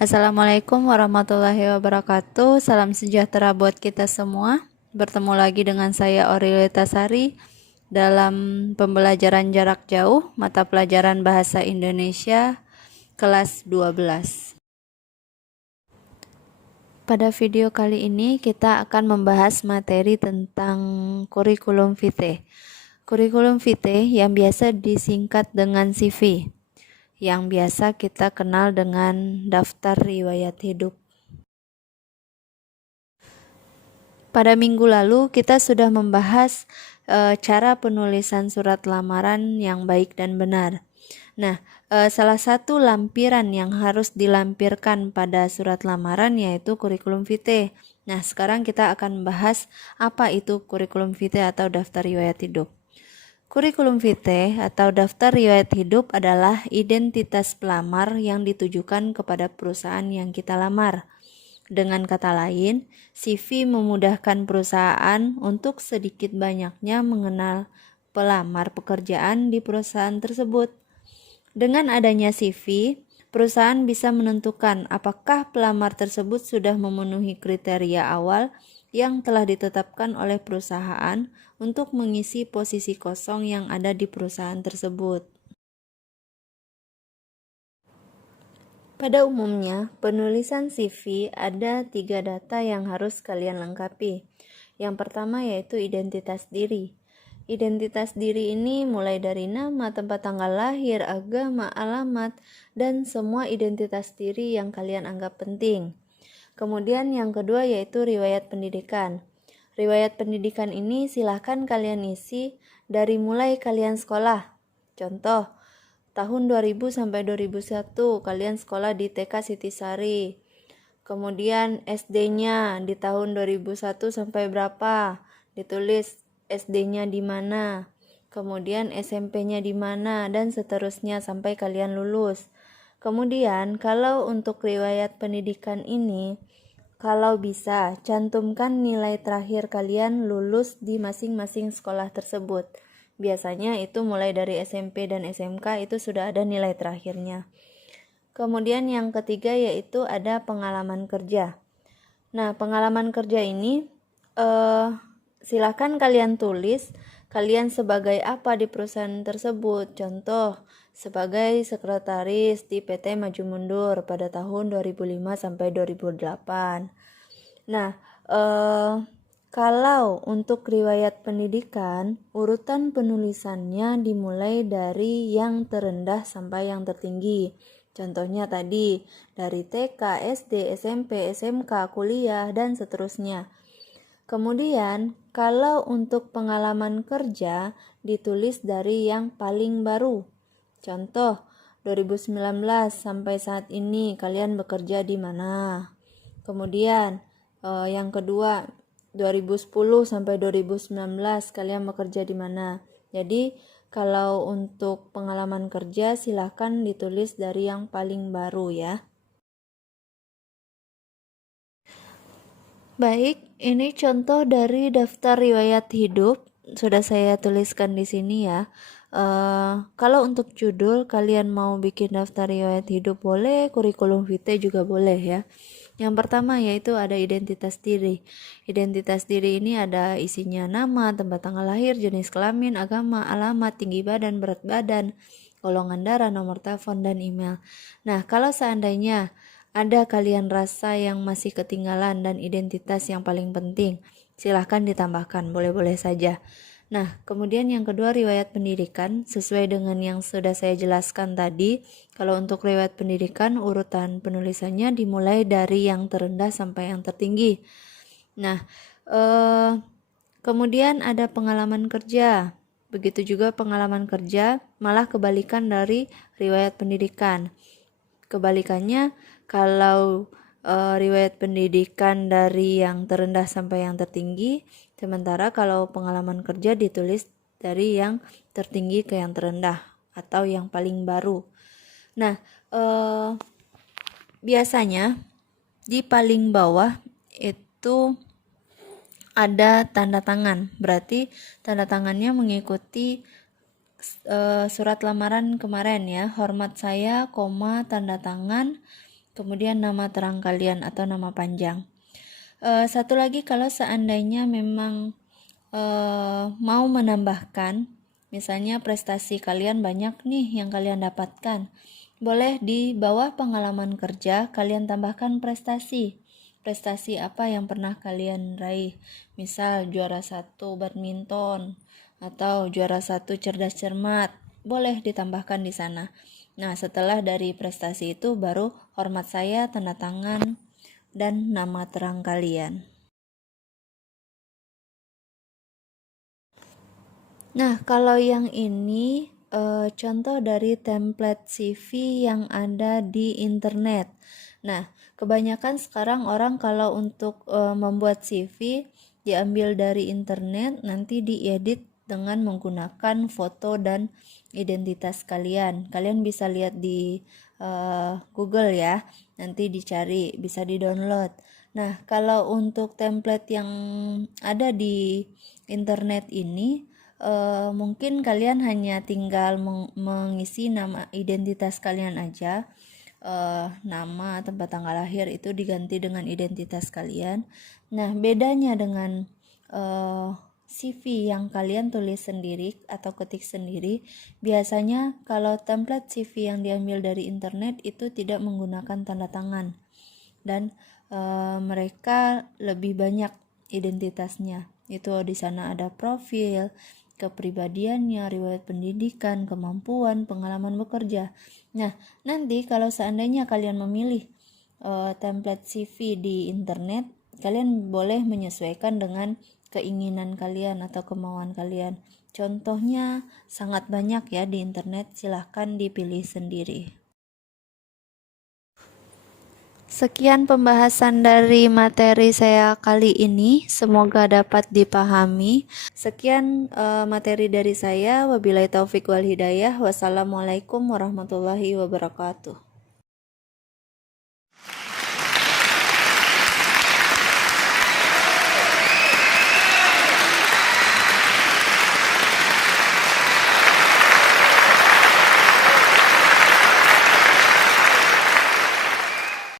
Assalamualaikum warahmatullahi wabarakatuh. Salam sejahtera buat kita semua. Bertemu lagi dengan saya Aurelita Sari dalam pembelajaran jarak jauh mata pelajaran Bahasa Indonesia kelas 12. Pada video kali ini kita akan membahas materi tentang kurikulum vitae. Kurikulum vitae yang biasa disingkat dengan CV, yang biasa kita kenal dengan daftar riwayat hidup. Pada minggu lalu kita sudah membahas cara penulisan surat lamaran yang baik dan benar. Nah, salah satu lampiran yang harus dilampirkan pada surat lamaran yaitu kurikulum vitae. Nah, sekarang kita akan membahas apa itu kurikulum vitae atau daftar riwayat hidup. Kurikulum vitae atau daftar riwayat hidup adalah identitas pelamar yang ditujukan kepada perusahaan yang kita lamar. Dengan kata lain, CV memudahkan perusahaan untuk sedikit banyaknya mengenal pelamar pekerjaan di perusahaan tersebut. Dengan adanya CV, perusahaan bisa menentukan apakah pelamar tersebut sudah memenuhi kriteria awal yang telah ditetapkan oleh perusahaan untuk mengisi posisi kosong yang ada di perusahaan tersebut. Pada umumnya, penulisan CV ada 3 data yang harus kalian lengkapi. Yang pertama yaitu identitas diri. Identitas diri ini mulai dari nama, tempat tanggal lahir, agama, alamat, dan semua identitas diri yang kalian anggap penting. Kemudian yang kedua yaitu riwayat pendidikan. Riwayat pendidikan ini silahkan kalian isi dari mulai kalian sekolah. Contoh, tahun 2000 sampai 2001 kalian sekolah di TK Sitisari. Kemudian SD-nya di tahun 2001 sampai berapa? Ditulis SD-nya di mana. Kemudian SMP-nya di mana dan seterusnya sampai kalian lulus. Kemudian kalau untuk riwayat pendidikan ini, kalau bisa cantumkan nilai terakhir kalian lulus di masing-masing sekolah tersebut. Biasanya itu mulai dari SMP dan SMK itu sudah ada nilai terakhirnya. Kemudian yang ketiga yaitu ada pengalaman kerja. Nah, pengalaman kerja ini silakan kalian tulis kalian sebagai apa di perusahaan tersebut. Contoh, sebagai sekretaris di PT Maju Mundur pada tahun 2005 sampai 2008. Nah, kalau untuk riwayat pendidikan, urutan penulisannya dimulai dari yang terendah sampai yang tertinggi. Contohnya tadi, dari TK, SD, SMP, SMK, kuliah, dan seterusnya. Kemudian, kalau untuk pengalaman kerja, ditulis dari yang paling baru. Contoh, 2019 sampai saat ini kalian bekerja di mana? Kemudian, yang kedua, 2010 sampai 2019 kalian bekerja di mana? Jadi, kalau untuk pengalaman kerja silahkan ditulis dari yang paling baru ya. Baik, ini contoh dari daftar riwayat hidup. Sudah saya tuliskan di sini ya. Kalau untuk judul kalian mau bikin daftar riwayat hidup boleh, kurikulum vitae juga boleh ya. Yang pertama yaitu ada identitas diri. Identitas diri ini ada isinya nama, tempat tanggal lahir, jenis kelamin, agama, alamat, tinggi badan, berat badan, golongan darah, nomor telepon, dan email. Nah, kalau seandainya ada kalian rasa yang masih ketinggalan dan identitas yang paling penting, silahkan ditambahkan, boleh-boleh saja. Nah, kemudian yang kedua riwayat pendidikan, sesuai dengan yang sudah saya jelaskan tadi. Kalau untuk riwayat pendidikan, urutan penulisannya dimulai dari yang terendah sampai yang tertinggi. Nah, kemudian ada pengalaman kerja. Begitu juga pengalaman kerja, malah kebalikan dari riwayat pendidikan. Kebalikannya, kalau riwayat pendidikan dari yang terendah sampai yang tertinggi, sementara kalau pengalaman kerja ditulis dari yang tertinggi ke yang terendah atau yang paling baru. Nah, biasanya di paling bawah itu ada tanda tangan, berarti tanda tangannya mengikuti surat lamaran kemarin ya. Hormat saya, koma, tanda tangan, kemudian nama terang kalian atau nama panjang. Satu lagi, kalau seandainya memang mau menambahkan, misalnya prestasi kalian banyak nih yang kalian dapatkan, boleh di bawah pengalaman kerja kalian tambahkan prestasi. Prestasi apa yang pernah kalian raih? Misal juara 1 badminton atau juara 1 cerdas cermat, boleh ditambahkan di sana. Nah, setelah dari prestasi itu baru hormat saya, tanda tangan, dan nama terang kalian. Nah, kalau yang ini contoh dari template CV yang ada di internet. Nah, kebanyakan sekarang orang kalau untuk membuat CV diambil dari internet, nanti diedit dengan menggunakan foto dan identitas kalian. Kalian bisa lihat di Google ya, nanti dicari, bisa di-download. Nah, kalau untuk template yang ada di internet ini, mungkin kalian hanya tinggal mengisi nama identitas kalian aja, nama, tempat tanggal lahir itu diganti dengan identitas kalian. Nah, bedanya dengan CV yang kalian tulis sendiri atau ketik sendiri, biasanya kalau template CV yang diambil dari internet itu tidak menggunakan tanda tangan, dan mereka lebih banyak identitasnya. Itu di sana ada profil, kepribadiannya, riwayat pendidikan, kemampuan, pengalaman bekerja. Nah, nanti kalau seandainya kalian memilih template CV di internet, kalian boleh menyesuaikan dengan keinginan kalian atau kemauan kalian. Contohnya sangat banyak ya di internet, silahkan dipilih sendiri. Sekian pembahasan dari materi saya kali ini, semoga dapat dipahami. Sekian materi dari saya, wabillahi taufik wal hidayah. Wassalamualaikum warahmatullahi wabarakatuh.